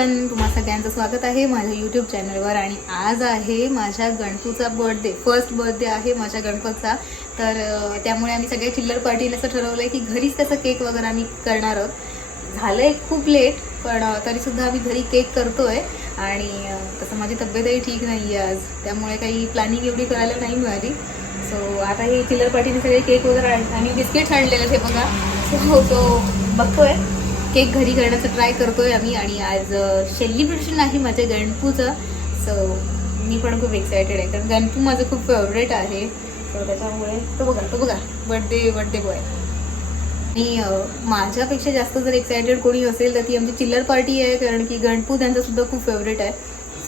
Everyone तुम्हा सगळ्यांचं स्वागत आहे माझ्या यूट्यूब चॅनलवर आणि आज आहे माझ्या गणपूचा बर्थडे फर्स्ट बर्थडे आहे माझ्या गणपतचा. तर त्यामुळे आम्ही सगळे चिल्लर पार्टीने असं ठरवलं आहे की घरीच त्याचा केक वगैरे आम्ही करणार आहोत. झालं आहे खूप लेट पण तरीसुद्धा आम्ही घरी केक करतोय. आणि तसं माझी तब्येतही ठीक नाही आहे आज. त्यामुळे काही प्लॅनिंग एवढी करायला नाही मिळाली. सो आता हे चिल्लर पार्टीने सगळे केक वगैरे आणि बिस्किट्स आणलेले ते बघा. सो तो बघतोय. केक घरी करण्याचा ट्राय करतोय आम्ही आणि आज सेलिब्रेशन आहे माझ्या गणपूचं. सो मी पण खूप एक्सायटेड आहे. कारण गणपू माझं खूप फेवरेट आहे. सो त्याच्यामुळे तो बघा तो बघा. बर्थडे बर्थडे बॉय आणि माझ्यापेक्षा जास्त जर एक्सायटेड कोणी असेल तर ती आमची चिल्लर पार्टी आहे कारण की गणपू त्यांचा सुद्धा खूप फेवरेट आहे.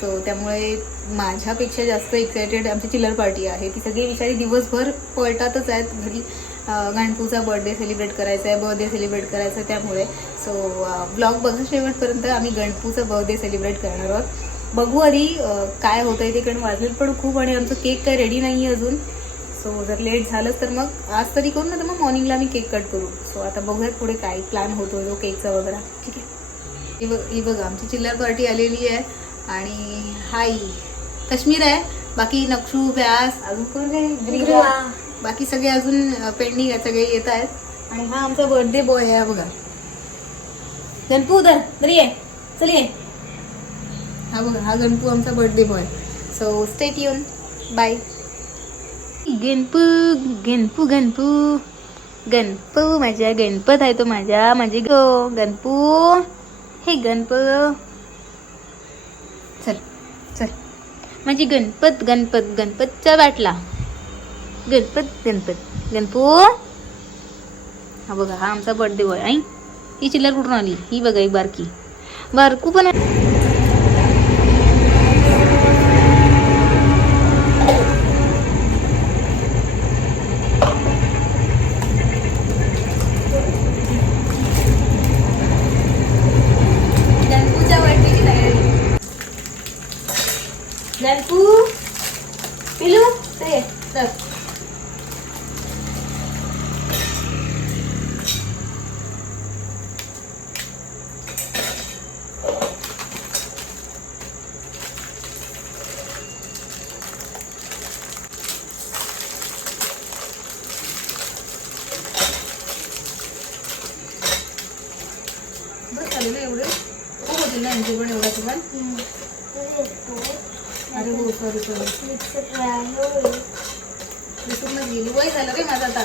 सो त्यामुळे माझ्यापेक्षा जास्त एक्सायटेड आमची चिल्लर पार्टी आहे. ती सगळी विचारी दिवसभर पळटातच आहेत घरी. गणपूचा बर्थडे सेलिब्रेट करायचा आहे बर्थडे सेलिब्रेट करायचा आहे त्यामुळे. सो ब्लॉग बघा शेवटपर्यंत. आम्ही गणपूचा बर्थडे सेलिब्रेट करणार आहोत. बघू आधी काय काय होतंय ते कारण वाजवेल पण खूप आणि आमचं केक काय रेडी नाही आहे अजून. सो जर लेट झालंच तर मग आज तरी करू ना तर मग मॉर्निंगला आम्ही केक कट करू. सो आता बघूयात पुढे काय प्लॅन होतो तो केकचा वगैरे. ठीक आहे. ही बघ ही बघा आमची चिल्लर पार्टी आलेली आहे. आणि हाय काश्मीर आहे. बाकी नक्षू व्यास अजून कोण आहे? बाकी सगळे अजून पेंडिंग आहेत सगळे येत आहेत. आणि हा आमचा बर्थडे बॉय आहे हा बघा. गणपू उधर तरी ये. चल ये. हा बघा हा गणपू आमचा बर्थडे बॉय सो स्टेट येऊन बाय गणपू गणपू गणपू. गणपू माझ्या गणपत आहे तो माझ्या माझी गो. गणपू. हे गणप. चल चल. माझी गणपत गणपत गणपतचा बाटला. गणपत गणपत. गणपू हा बघा हा आमचा बर्थडे बॉय. आई ही चिल्लर कुठून आली? ही बघा एक बारकी. बारकू पण आहे. गणपूच्या बर्थडेची तयारी गणपू पिलू ते चल बरं चालेल ना एवढे खूप होतील ना यांचे पण अरे हो सॉरी सॉरी विसरूनच गेली. वय झालं रे माझं आता.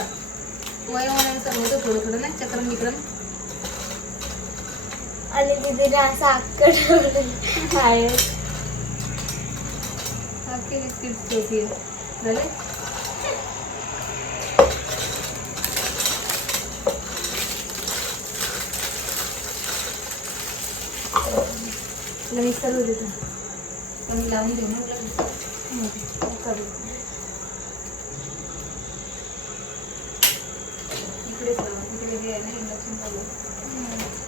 वय होण्याने सर्व होतं थोडं थोडं नाही? चक्रम विक्रम आणि तिथे साखर आहे आपके बिस्किट्स होती है झाले? तुला मिक्स करू देतो मी लावून देऊ ना तुला हम्म, करू इकडेच लावा इकडे हे आहे ना इंडक्शन चालू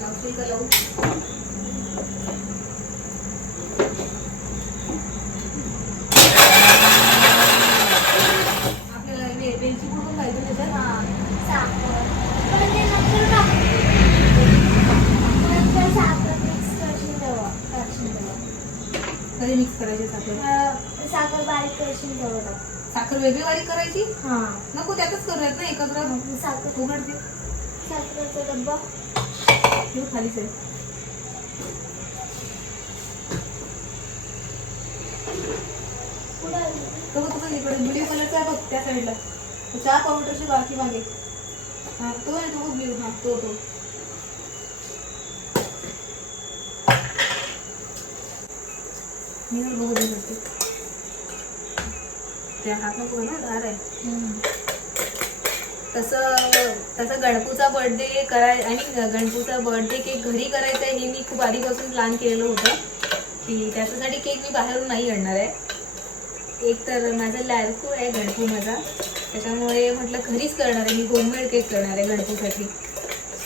लावशील का लावू आपल्याला वे- वेलची कुठून पाहिजे त्याच्यात साखर पण ते नंतर टाक. नंतर साखर mix करशील तेव्हा, टाकशील तेव्हा. कधी मिक्स करायची साखर बारीक करशील तेव्हा टाक. साखर वेगळी बारीक करायची? हा. नको त्यातच करूयात ना एकत्र? साखर. उघडते. साखरेचा डब्बा. घेऊ खालीच आहे कुठं आहे? तो बघ तुझा इकडे. ब्ल्यू कलरचा आहे बघ त्या साईडला तो चहा पावडरची बाकी मागे. हा तो आहे तो ब्ल्यू हा तो तो. मी बघू दे करते. त्या हात नको ना आहे? तसं तसं गणपूचा बर्थडे कराय आणि गणपूचा बर्थडे केक घरी करायचा आहे हे मी खूप आधीपासून प्लॅन केलेलं होतं. की त्याच्यासाठी केक मी बाहेरून नाही आणणार आहे. एक तर माझा लॅरकू आहे गणपू माझा. त्याच्यामुळे म्हटलं घरीच करणार आहे मी होममेड केक करणार आहे गणपूसाठी.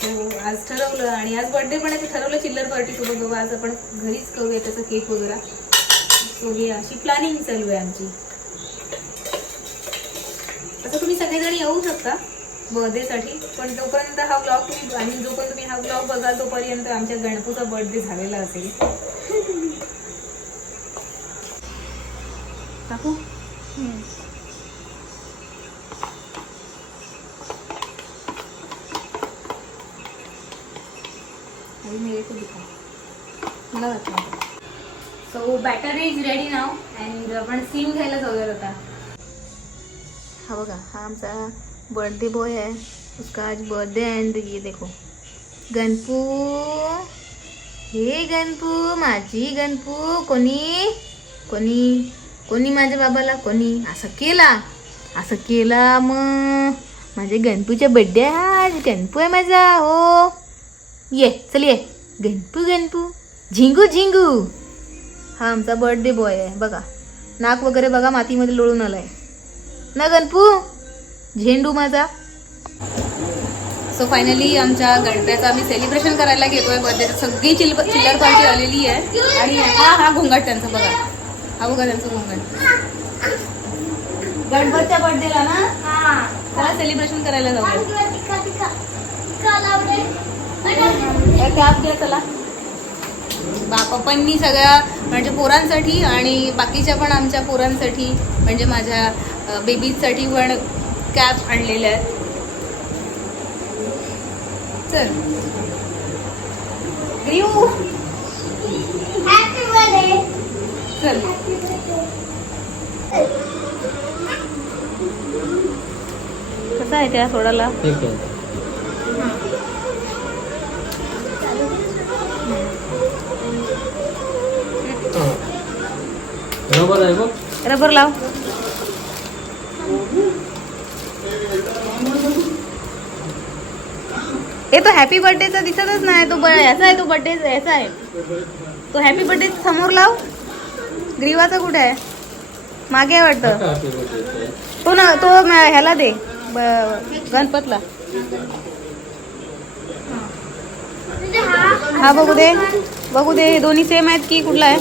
सो आज ठरवलं आणि आज बर्थडे पण आहे ते ठरवलं चिल्लर पार्टी सोबत बाबा आज आपण घरीच करूया त्याचा केक वगैरे. सो ही अशी प्लॅनिंग चालू आहे आमची. असं तुम्ही सगळेजण येऊ शकता बर्थडेसाठी पण जोपर्यंत हा ब्लॉग तुम्ही आणि जोपर्यंत तुम्ही हा ब्लॉग बघाल तोपर्यंत आमच्या गणपूचा बर्थडे झालेला असेल. टाकू मेरे को दिखा. मला वाटलं so batter is ready now and आपण सीम घ्यायला जाऊया आता. हा बघा हा आमचा बर्थडे बॉय आहे. उसका आज बर्थडे अँड ये देखो. गणपू. हे गणपू माझी गणपू. कोणी? कोणी? कोणी माझ्या बाबाला? कोणी? असं केला. असं केला मग. माझ्या गणपूचा बड्डे आज. गणपू आहे माझा. हो. ये चल ये. गणपू गणपू. झिंगू झिंगू. हा आमचा बर्थडे बॉय आहे. बघा. नाक वगैरे बघा मातीमध्ये लोळून आहे ना गणपू? झेंडू माझा. सो फायनली आमच्या गणप्याचं आम्ही सेलिब्रेशन करायला घेतोय बर्थडे सगळी चिल चिल्लर पार्टी आलेली आहे. आणि हा हा घोंगाट त्यांचा बघा. हा बघा त्यांचं घोंगाट गणपतच्या बर्थडेला ना? त्याला सेलिब्रेशन करायला जाऊया. टिका घ्या चला बापांनी सगळ्या म्हणजे पोरांसाठी आणि बाकीच्या पण आमच्या पोरांसाठी म्हणजे माझ्या बेबीजसाठी पण कॅब आणलेल्या आहेत. चल. ग्रीव हॅपी बर्थडे चल. कसा आहे त्या सोडाला ठीक आहे. बरोबर आहे बघ. रबर लाव. हे तो हॅपी बर्थडेचा दिसतच नाही तो याचा आहे तो बर्थडे याचा आहे. तो हॅपी बर्थडे समोर लाव. ग्रीवाचा कुठे आहे? मागे वाटतं. तो ना तो म- ह्याला दे गणपतला. हा हा बघू दे. बघू दे हे दोन्ही सेम आहेत की कुठला आहे?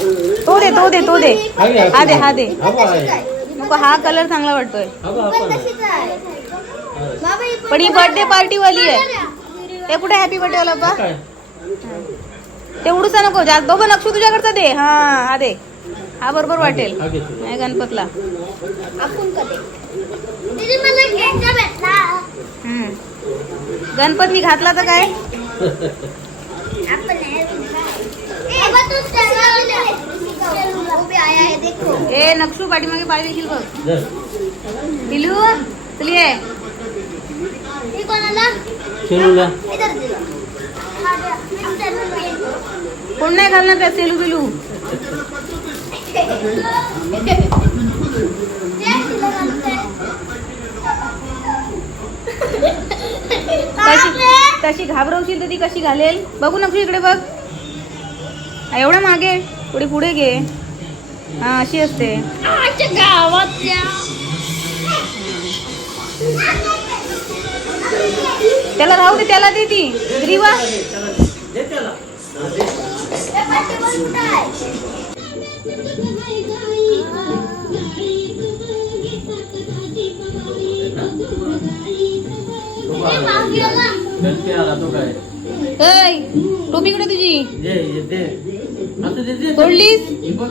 तो दे तो दे तो दे. हा दे हा दे. हा नको हा कलर चांगला वाटतोय. पण ही. बर्थडे पार्टी वाली आहे. ते कुठे हॅपी बर्थडे वाला बा काय ते उडूसा नको जास्त दोघं नक्षू तुझ्याकडचा दे. हा हा दे. हा बरोबर वाटेल. हा. नाही गणपतला. गणपत मी घातला तर काय? आपण बाबा तू चला उभे आया है देखो ए नक्षू पाठीमागे पाय देखील बघ. दिलू चलिये कोणाला? हा घेईन. कोण नाही घालणार त्या सेलू बिलू ते तिला घालते. कशी कशी घाबरवशील तर ती कशी घालेल? बघू नक्षू इकडे बघ. एवढं मागे. थोडी पुढे घे. हा अशी असते. आमच्या गावातल्या त्याला राहू दे त्याला दे ती. ग्रीवा दे त्याला हे पट्टी पण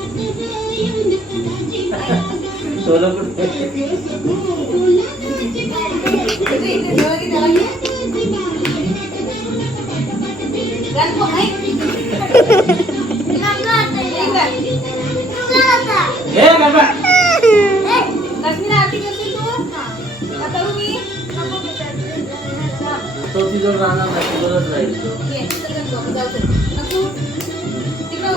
राहणार नाही तिथंच राहील ये, तिथं गणपती बाप्पा जाऊ दे. नको. तिकडं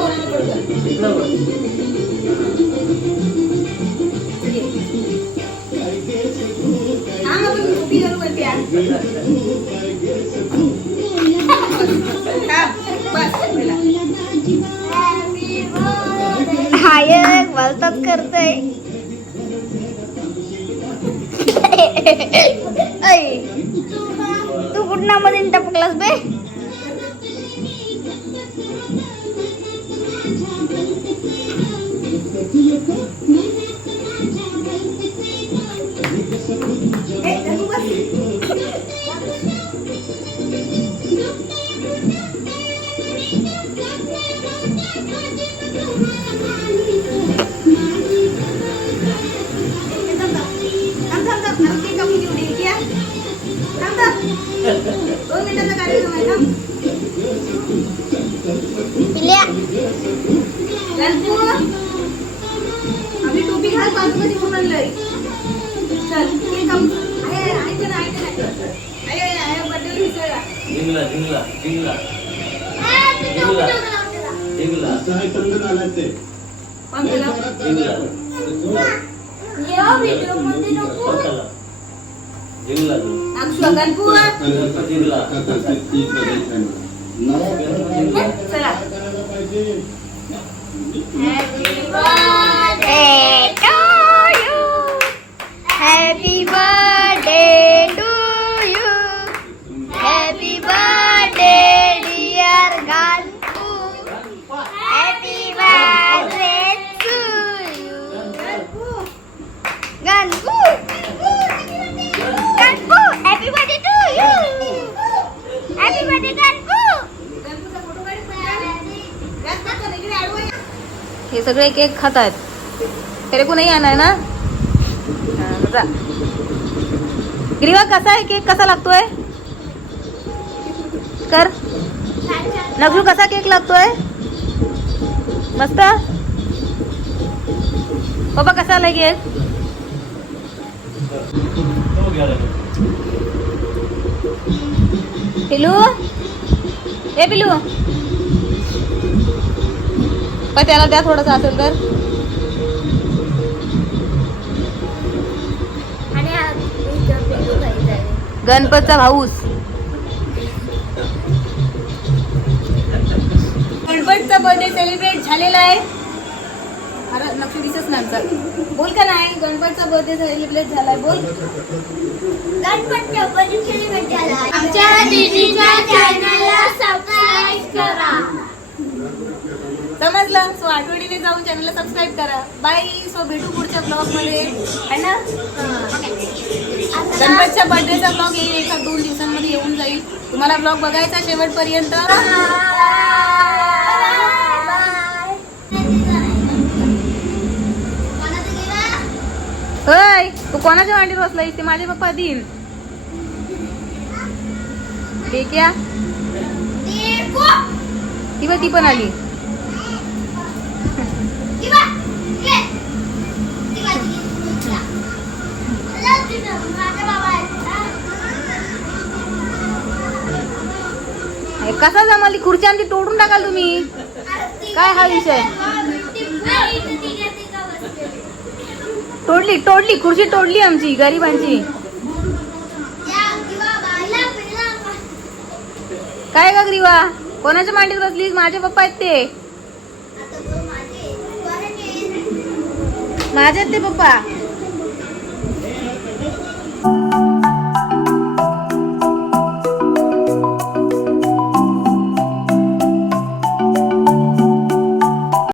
हाय बोलतात करतय. विसरला. जिंकला जिंकला जिंकला जिंकला कोण केलं? जिंकला चला. जिंकला तू अक्षु, गणपू. जिंकला चला birthday हे सगळे केक खात आहेत तेरे को नाही आणाय ना? जा. ग्रीवा कसा आहे केक? कसा लागतोय? कर. नगलू कसा केक लागतोय? मस्त. बाबा कसा आला केक? पिलू? ए पिलू. पण त्याला द्या थोडस असेल तर. गणपतचा भाऊस. गणपतचा बर्थडे सेलिब्रेट झालेला आहे. अरे दिसत नाही आमचा. बोल का नाही? गणपतचा बर्थडे सेलिब्रेट झालाय बोल. आमच्या दीदीच्या चॅनलला सबस्क्राईब करा समजलं सो आठवडीने जाऊन चॅनलला सबस्क्राईब करा. बाय सो भेटू पुढच्या ब्लॉगमध्ये है. ना गणपतच्या बर्थडेचा ब्लॉग येईल. एका दोन दिवसांमध्ये येऊन जाईल. तुम्हाला ब्लॉग बघायचा शेवटपर्यंत. होय. तू कोणाच्या वांडीत बसलाय? ते माझे पप्पा देईन ठीक आहे ती बघ ती पण आली. कसा जमाली? खुर्ची आमची तोडून टाकाल तुम्ही. काय हा विषय? तोडली तोडली खुर्ची तोडली आमची गरिबांची. काय का ग्रीवा? कोणाच्या मांडीत बसली माझे पप्पा आहेत ते. माझे आहेत ते पप्पा.